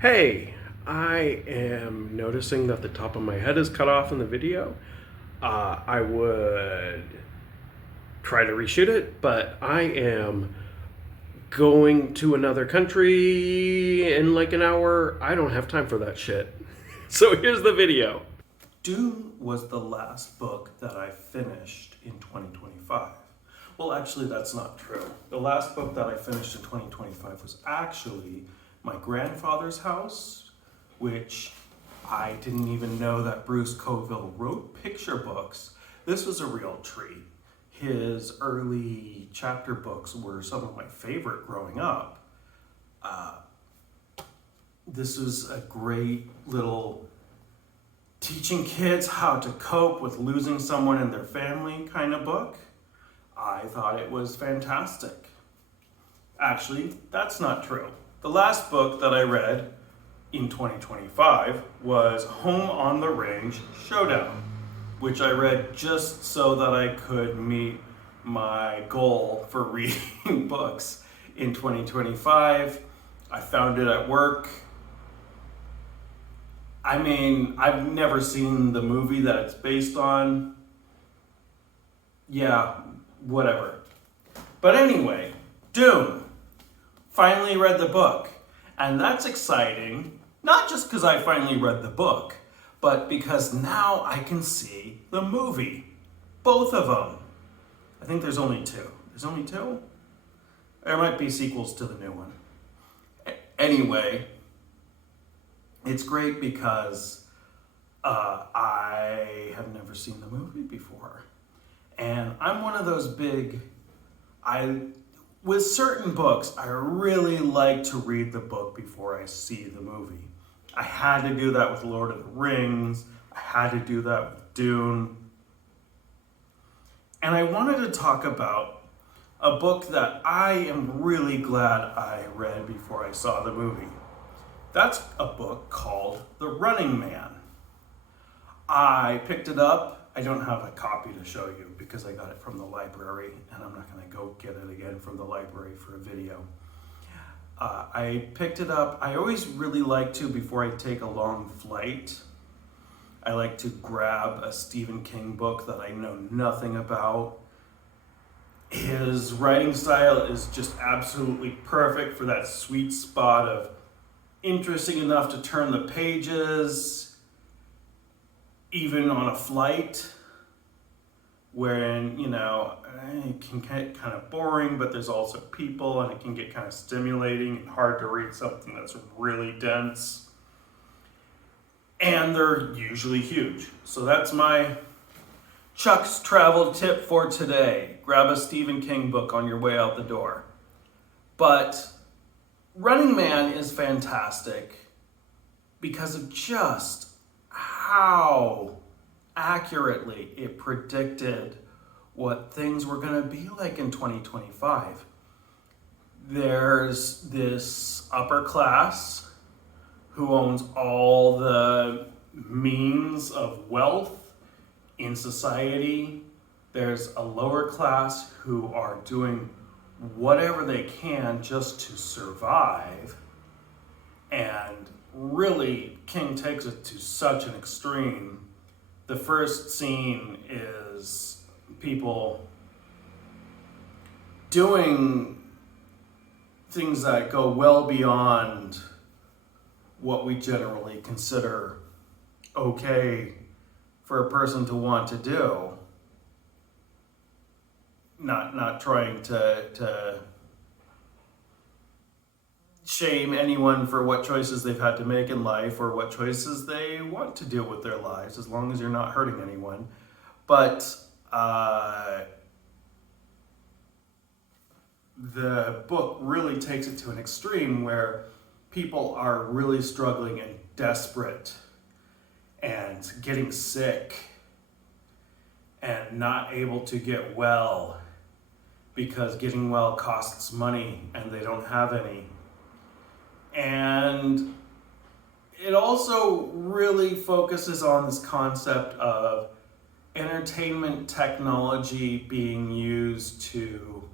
Hey, I am noticing that the top of my head is cut off in the video. I would try to reshoot it, but I am going to another country in like an hour. I don't have time for that shit. So here's the video. Dune was the last book that I finished in 2025. Well, actually, that's not true. The last book that I finished in 2025 was actually my grandfather's house, which I didn't even know that Bruce Coville wrote picture books. This was a real treat. His early chapter books were some of my favorite growing up. This was a great little teaching kids how to cope with losing someone in their family kind of book. I thought it was fantastic. Actually, that's not true. The last book that I read in 2025 was Home on the Range Showdown, which I read just so that I could meet my goal for reading books in 2025. I found it at work. I mean, I've never seen the movie that it's based on. Yeah, whatever. But anyway, Dune. Finally read the book. And that's exciting, not just because I finally read the book, but because now I can see the movie. Both of them. I think there's only two. There's only two? There might be sequels to the new one. Anyway, it's great because I have never seen the movie before. And I'm one of those with certain books, I really like to read the book before I see the movie. I had to do that with Lord of the Rings. I had to do that with Dune. And I wanted to talk about a book that I am really glad I read before I saw the movie. That's a book called The Running Man. I picked it up. I don't have a copy to show you because I got it from the library and I'm not going to go get it again from the library for a video. I picked it up. I always really like to, before I take a long flight, I like to grab a Stephen King book that I know nothing about. His writing style is just absolutely perfect for that sweet spot of interesting enough to turn the pages, even on a flight, wherein, it can get kind of boring, but there's also people, and it can get kind of stimulating and hard to read something that's really dense. And they're usually huge. So that's my Chuck's travel tip for today. Grab a Stephen King book on your way out the door. But Running Man is fantastic because of just how accurately it predicted what things were going to be like in 2025. There's this upper class who owns all the means of wealth in society. There's a lower class who are doing whatever they can just to survive. And really, King takes it to such an extreme. The first scene is people doing things that go well beyond what we generally consider okay for a person to want to do. Not trying to shame anyone for what choices they've had to make in life or what choices they want to do with their lives, as long as you're not hurting anyone. But the book really takes it to an extreme where people are really struggling and desperate and getting sick and not able to get well because getting well costs money and they don't have any. And it also really focuses on this concept of entertainment technology being used to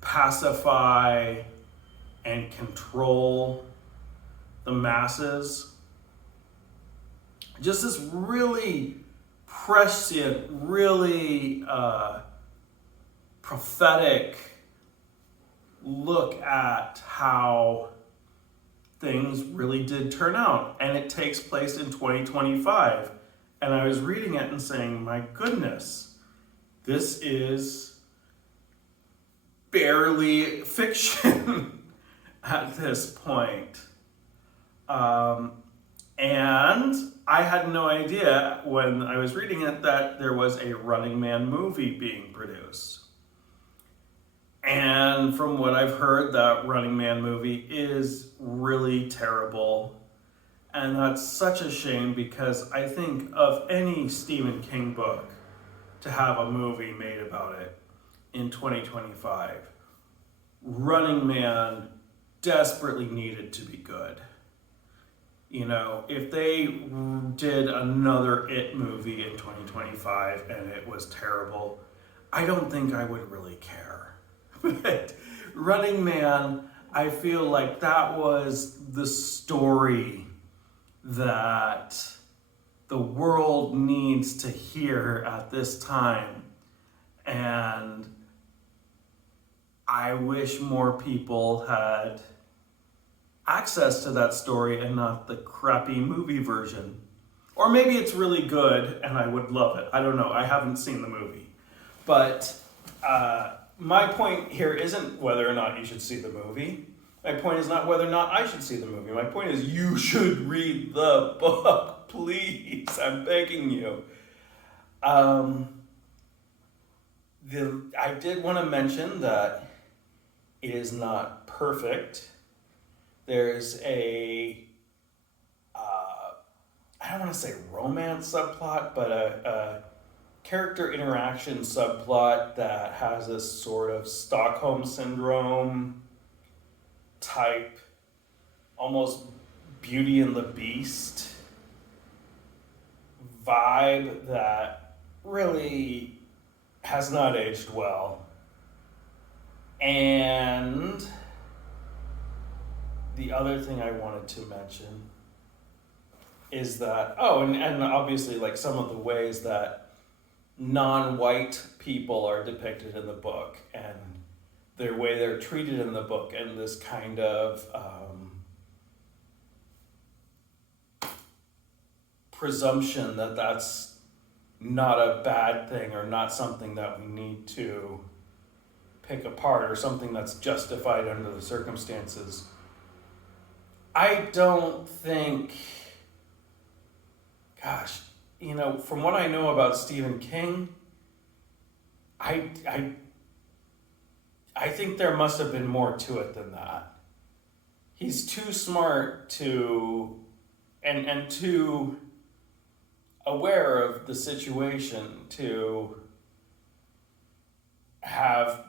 pacify and control the masses. Just this really prescient, really prophetic look at how things really did turn out. And it takes place in 2025. And I was reading it and saying, my goodness, this is barely fiction at this point. And I had no idea when I was reading it that there was a Running Man movie being produced. And from what I've heard, that Running Man movie is really terrible. And that's such a shame, because I think of any Stephen King book to have a movie made about it in 2025, Running Man desperately needed to be good. You know, if they did another It movie in 2025 and it was terrible, I don't think I would really care. But Running Man, I feel like that was the story that the world needs to hear at this time. And I wish more people had access to that story and not the crappy movie version. Or maybe it's really good and I would love it. I don't know. I haven't seen the movie. But my point here isn't whether or not you should see the movie. My point is not whether or not I should see the movie. My point is you should read the book, please. I'm begging you. I did want to mention that it is not perfect. There's a, I don't want to say romance subplot, but a character interaction subplot that has this sort of Stockholm Syndrome type, almost Beauty and the Beast vibe that really has not aged well. And the other thing I wanted to mention is that, and obviously like some of the ways that non-white people are depicted in the book and the way they're treated in the book, and this kind of presumption that that's not a bad thing or not something that we need to pick apart or something that's justified under the circumstances. I don't think, gosh, you know, from what I know about Stephen King, I think there must have been more to it than that. He's too smart to, and too aware of the situation to have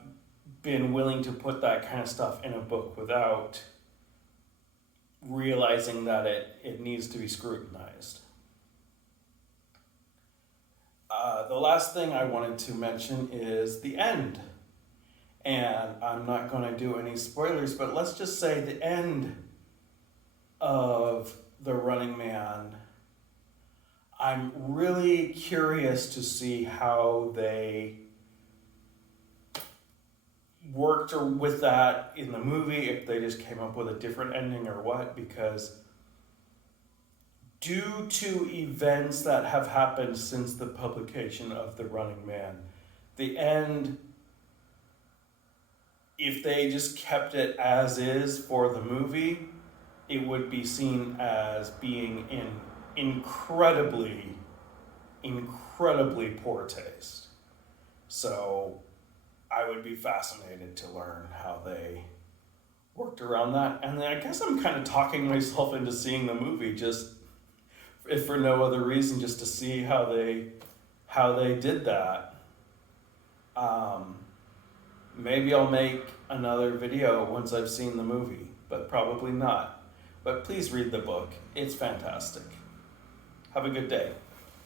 been willing to put that kind of stuff in a book without realizing that it needs to be scrutinized. The last thing I wanted to mention is the end. And I'm not going to do any spoilers, but let's just say the end of The Running Man, I'm really curious to see how they worked with that in the movie, if they just came up with a different ending or what, because due to events that have happened since the publication of The Running Man, the end, if they just kept it as is for the movie, it would be seen as being in incredibly poor taste. So I would be fascinated to learn how they worked around that. And then I guess I'm kind of talking myself into seeing the movie, just if for no other reason, just to see how they did that. Maybe I'll make another video once I've seen the movie, but probably not. But please read the book. It's fantastic. Have a good day.